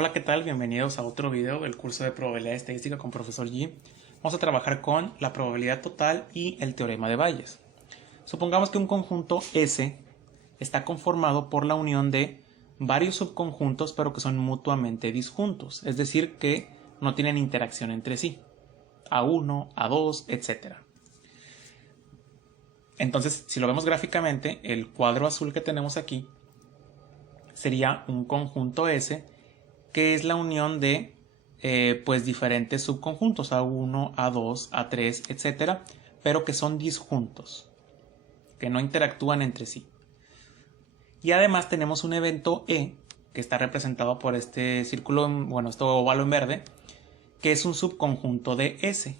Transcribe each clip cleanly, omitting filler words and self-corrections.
Hola, ¿qué tal? Bienvenidos a otro video del curso de probabilidad estadística con profesor G. Vamos a trabajar con la probabilidad total y el teorema de Bayes. Supongamos que un conjunto S está conformado por la unión de varios subconjuntos pero que son mutuamente disjuntos, es decir, que no tienen interacción entre sí, A1, A2, etc. Entonces, si lo vemos gráficamente, el cuadro azul que tenemos aquí sería un conjunto S que es la unión de pues diferentes subconjuntos, A1, A2, A3, etcétera, pero que son disjuntos, que no interactúan entre sí. Y además tenemos un evento E, que está representado por este círculo, este óvalo en verde, que es un subconjunto de S.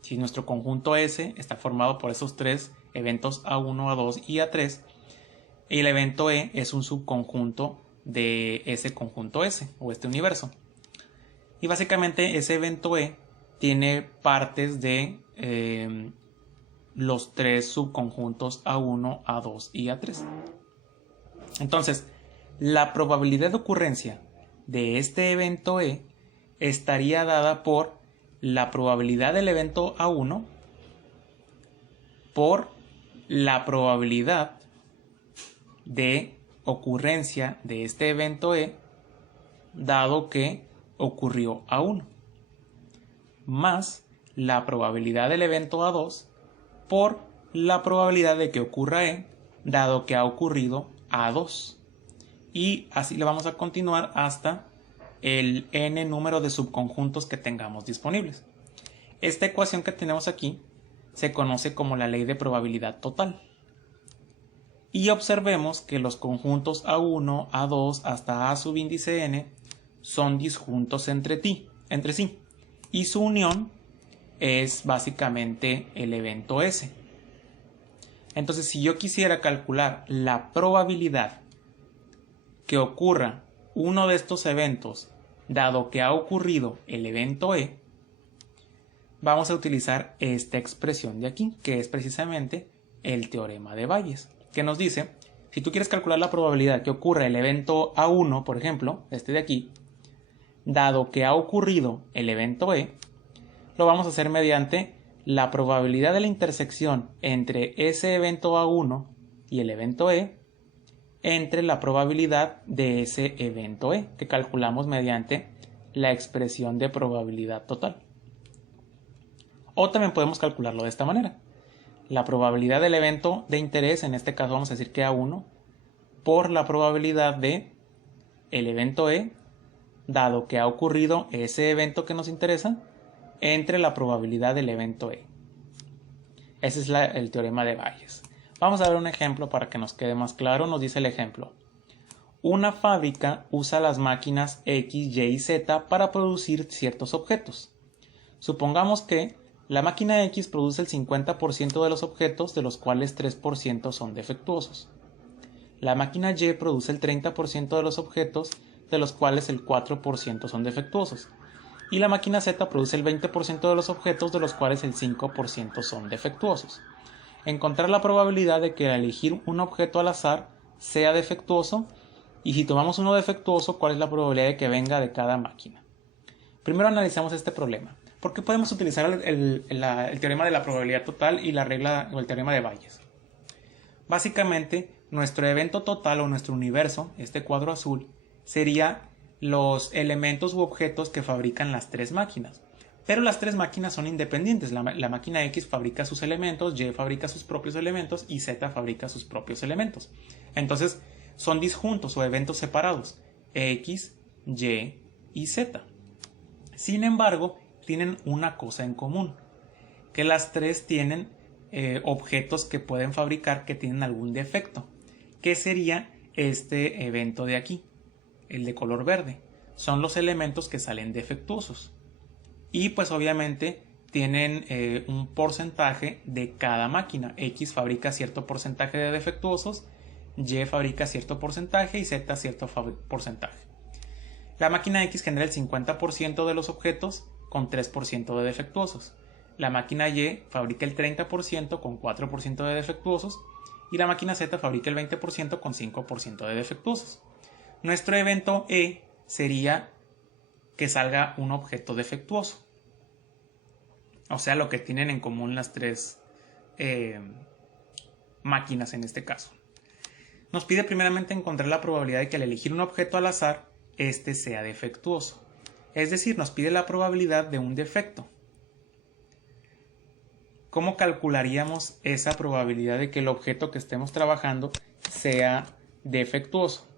Si nuestro conjunto S está formado por esos tres eventos A1, A2 y A3, el evento E es un subconjunto de ese conjunto S o este universo. Y básicamente ese evento E tiene partes de los tres subconjuntos A1, A2 y A3. Entonces, la probabilidad de ocurrencia de este evento E estaría dada por la probabilidad del evento A1 por la probabilidad de ocurrencia de este evento E dado que ocurrió A1 más la probabilidad del evento A2 por la probabilidad de que ocurra E dado que ha ocurrido A2, y así le vamos a continuar hasta el n número de subconjuntos que tengamos disponibles. Esta ecuación que tenemos aquí se conoce como la ley de probabilidad total. Y observemos que los conjuntos A1, A2 hasta A subíndice n son disjuntos entre sí, y su unión es básicamente el evento S. Entonces, si yo quisiera calcular la probabilidad que ocurra uno de estos eventos dado que ha ocurrido el evento E, vamos a utilizar esta expresión de aquí, que es precisamente el teorema de Bayes, que nos dice, si tú quieres calcular la probabilidad que ocurra el evento A1, por ejemplo, este de aquí, dado que ha ocurrido el evento E, lo vamos a hacer mediante la probabilidad de la intersección entre ese evento A1 y el evento E entre la probabilidad de ese evento E, que calculamos mediante la expresión de probabilidad total. O también podemos calcularlo de esta manera. La probabilidad del evento de interés, en este caso vamos a decir que A1, por la probabilidad de el evento E, dado que ha ocurrido ese evento que nos interesa, entre la probabilidad del evento E. Ese es el teorema de Bayes. Vamos a ver un ejemplo para que nos quede más claro. Nos dice el ejemplo: una fábrica usa las máquinas X, Y y Z para producir ciertos objetos. Supongamos que la máquina X produce el 50% de los objetos, de los cuales 3% son defectuosos. La máquina Y produce el 30% de los objetos, de los cuales el 4% son defectuosos. Y la máquina Z produce el 20% de los objetos, de los cuales el 5% son defectuosos. Encontrar la probabilidad de que al elegir un objeto al azar sea defectuoso, y si tomamos uno defectuoso, cuál es la probabilidad de que venga de cada máquina. Primero analizamos este problema. ¿Por qué podemos utilizar el teorema de la probabilidad total y la regla o el teorema de Bayes? Básicamente, nuestro evento total o nuestro universo, este cuadro azul, sería los elementos u objetos que fabrican las tres máquinas. Pero las tres máquinas son independientes. La máquina X fabrica sus elementos, Y fabrica sus propios elementos y Z fabrica sus propios elementos. Entonces, son disjuntos o eventos separados, X, Y y Z. Sin embargo, tienen una cosa en común, que las tres tienen objetos que pueden fabricar que tienen algún defecto. ¿Qué sería este evento de aquí? El de color verde. Son los elementos que salen defectuosos. Y pues obviamente tienen un porcentaje de cada máquina. X fabrica cierto porcentaje de defectuosos, Y fabrica cierto porcentaje y Z cierto porcentaje. La máquina X genera el 50% de los objetos con 3% de defectuosos. La máquina Y fabrica el 30% con 4% de defectuosos. Y la máquina Z fabrica el 20% con 5% de defectuosos. Nuestro evento E sería que salga un objeto defectuoso. O sea, lo que tienen en común las tres máquinas en este caso. Nos pide primeramente encontrar la probabilidad de que al elegir un objeto al azar, este sea defectuoso. Es decir, nos pide la probabilidad de un defecto. ¿Cómo calcularíamos esa probabilidad de que el objeto que estemos trabajando sea defectuoso?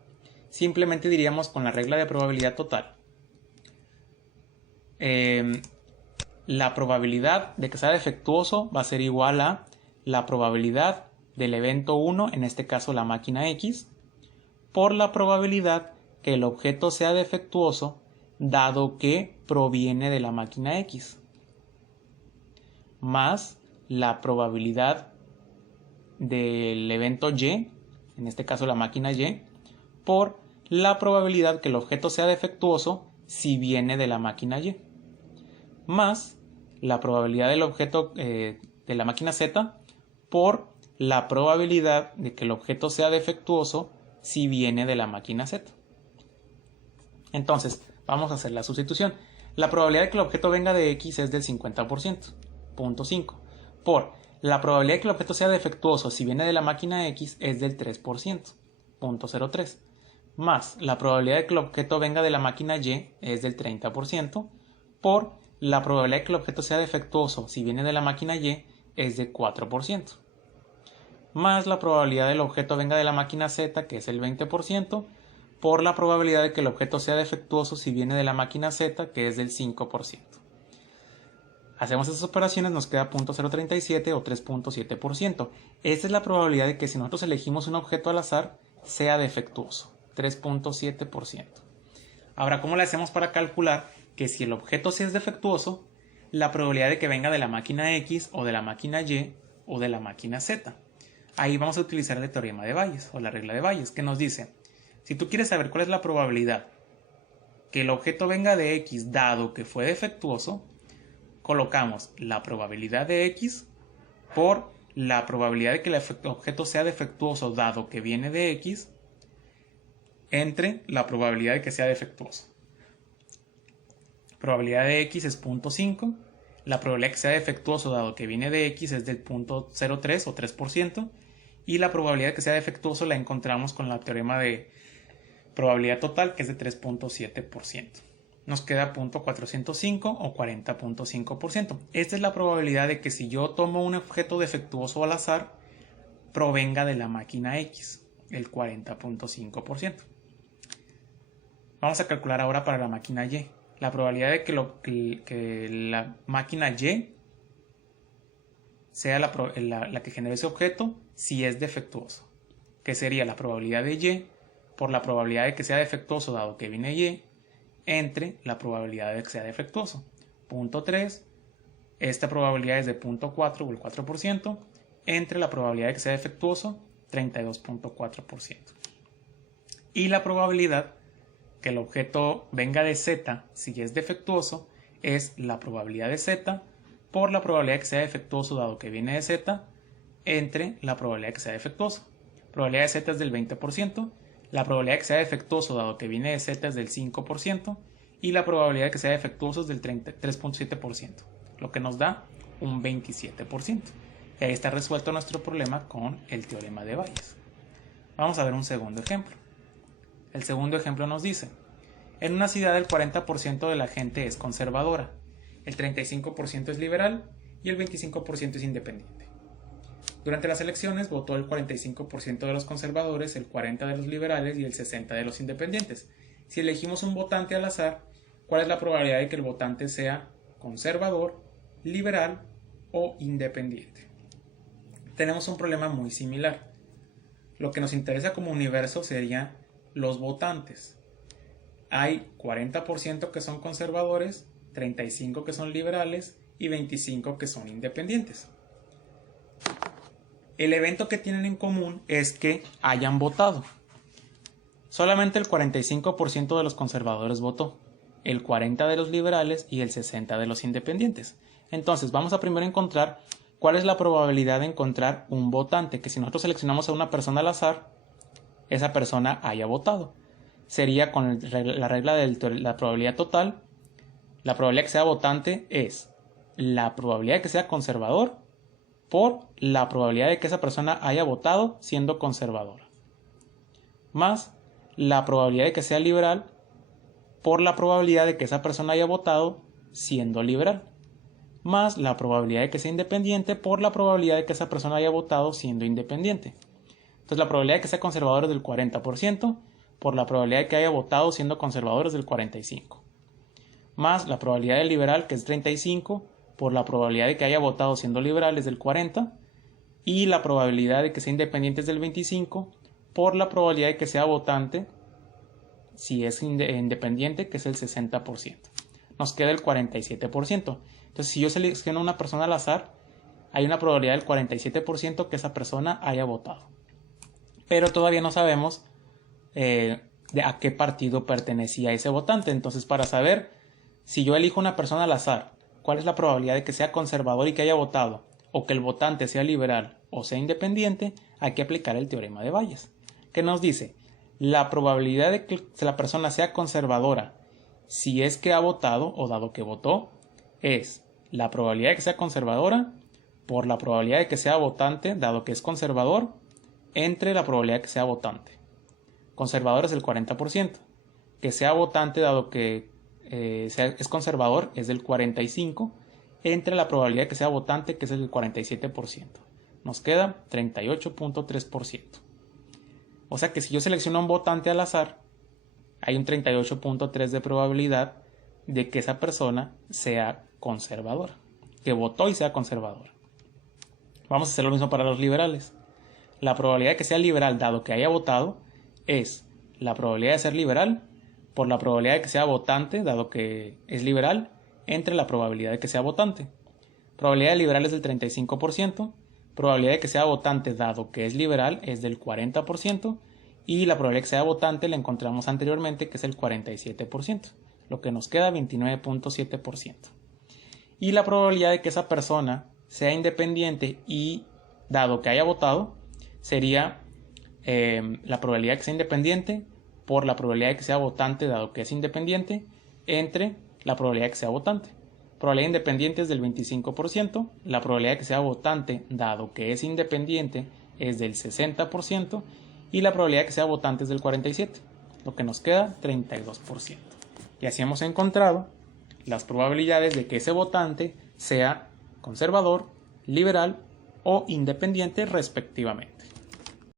Simplemente diríamos con la regla de probabilidad total. La probabilidad de que sea defectuoso va a ser igual a la probabilidad del evento 1, en este caso la máquina X, por la probabilidad que el objeto sea defectuoso dado que proviene de la máquina X, más la probabilidad del evento Y, en este caso la máquina Y, por la probabilidad que el objeto sea defectuoso si viene de la máquina Y, más la probabilidad del objeto de la máquina Z por la probabilidad de que el objeto sea defectuoso si viene de la máquina Z. Entonces, vamos a hacer la sustitución. La probabilidad de que el objeto venga de X es del 50%, 0.5, por la probabilidad de que el objeto sea defectuoso si viene de la máquina X es del 3%, 0.03, más la probabilidad de que el objeto venga de la máquina Y es del 30%, por la probabilidad de que el objeto sea defectuoso si viene de la máquina Y es de 4%, más la probabilidad del objeto venga de la máquina Z, que es el 20%, por la probabilidad de que el objeto sea defectuoso si viene de la máquina Z, que es del 5%. Hacemos esas operaciones, nos queda 0.037 o 3.7%. Esta es la probabilidad de que si nosotros elegimos un objeto al azar, sea defectuoso, 3.7%. Ahora, ¿cómo le hacemos para calcular que si el objeto sí es defectuoso, la probabilidad de que venga de la máquina X o de la máquina Y o de la máquina Z? Ahí vamos a utilizar el teorema de Bayes o la regla de Bayes, que nos dice, si tú quieres saber cuál es la probabilidad que el objeto venga de X dado que fue defectuoso, colocamos la probabilidad de X por la probabilidad de que el objeto sea defectuoso dado que viene de X entre la probabilidad de que sea defectuoso. Probabilidad de X es 0.5, la probabilidad de que sea defectuoso dado que viene de X es del 0.03 o 3%, y la probabilidad de que sea defectuoso la encontramos con el teorema de probabilidad total, que es de 3.7%. Nos queda 0.405 o 40.5%. Esta es la probabilidad de que si yo tomo un objeto defectuoso al azar, provenga de la máquina X, el 40.5%. Vamos a calcular ahora para la máquina Y. La probabilidad de que la máquina Y sea la que genere ese objeto si es defectuoso, que sería la probabilidad de Y por la probabilidad de que sea defectuoso dado que viene Y entre la probabilidad de que sea defectuoso, 0.3, esta probabilidad es de 0.4 o el 4%, entre la probabilidad de que sea defectuoso, 32.4%. Y la probabilidad que el objeto venga de Z si es defectuoso es la probabilidad de Z por la probabilidad de que sea defectuoso dado que viene de Z entre la probabilidad de que sea defectuoso. La probabilidad de Z es del 20%, la probabilidad de que sea defectuoso dado que viene de Z es del 5% y la probabilidad de que sea defectuoso es del 3.7%, lo que nos da un 27%. Y ahí está resuelto nuestro problema con el teorema de Bayes. Vamos a ver un segundo ejemplo. El segundo ejemplo nos dice, en una ciudad el 40% de la gente es conservadora, el 35% es liberal y el 25% es independiente. Durante las elecciones votó el 45% de los conservadores, el 40% de los liberales y el 60% de los independientes. Si elegimos un votante al azar, ¿cuál es la probabilidad de que el votante sea conservador, liberal o independiente? Tenemos un problema muy similar. Lo que nos interesa como universo serían los votantes. Hay 40% que son conservadores, 35% que son liberales y 25% que son independientes. El evento que tienen en común es que hayan votado. Solamente el 45% de los conservadores votó, el 40% de los liberales y el 60% de los independientes. Entonces vamos a primero encontrar cuál es la probabilidad de encontrar un votante, que si nosotros seleccionamos a una persona al azar, esa persona haya votado. sería con la regla de la probabilidad total. La probabilidad que sea votante es la probabilidad de que sea conservador por la probabilidad de que esa persona haya votado siendo conservadora, más la probabilidad de que sea liberal por la probabilidad de que esa persona haya votado siendo liberal, más la probabilidad de que sea independiente por la probabilidad de que esa persona haya votado siendo independiente. Entonces la probabilidad de que sea conservador es del 40% por la probabilidad de que haya votado siendo conservador es del 45%, más la probabilidad de liberal, que es 35, por la probabilidad de que haya votado siendo liberal es del 40, y la probabilidad de que sea independiente es del 25 por la probabilidad de que sea votante si es independiente, que es el 60%. Nos queda el 47%. Entonces, si yo selecciono una persona al azar, hay una probabilidad del 47% que esa persona haya votado. Pero todavía no sabemos a qué partido pertenecía ese votante. Entonces, para saber si yo elijo una persona al azar, cuál es la probabilidad de que sea conservador y que haya votado, o que el votante sea liberal o sea independiente, hay que aplicar el teorema de Bayes, que nos dice: la probabilidad de que la persona sea conservadora si es que ha votado o dado que votó es la probabilidad de que sea conservadora por la probabilidad de que sea votante dado que es conservador entre la probabilidad de que sea votante. Conservador es el 40%, que sea votante dado que es conservador es del 45%, entre la probabilidad de que sea votante, que es el 47%. Nos queda 38.3%. O sea que si yo selecciono un votante al azar, hay un 38.3% de probabilidad de que esa persona sea conservadora, que votó y sea conservadora. Vamos a hacer lo mismo para los liberales. La probabilidad de que sea liberal dado que haya votado es la probabilidad de ser liberal por la probabilidad de que sea votante dado que es liberal entre la probabilidad de que sea votante. Probabilidad de liberal es del 35%, probabilidad de que sea votante dado que es liberal es del 40%, y la probabilidad de que sea votante la encontramos anteriormente, que es el 47%, lo que nos queda 29.7%. Y la probabilidad de que esa persona sea independiente y dado que haya votado sería la probabilidad de que sea independiente por la probabilidad de que sea votante dado que es independiente entre la probabilidad de que sea votante. Probabilidad independiente es del 25%, la probabilidad de que sea votante dado que es independiente es del 60% y la probabilidad de que sea votante es del 47%, lo que nos queda 32%. Y así hemos encontrado las probabilidades de que ese votante sea conservador, liberal o independiente respectivamente.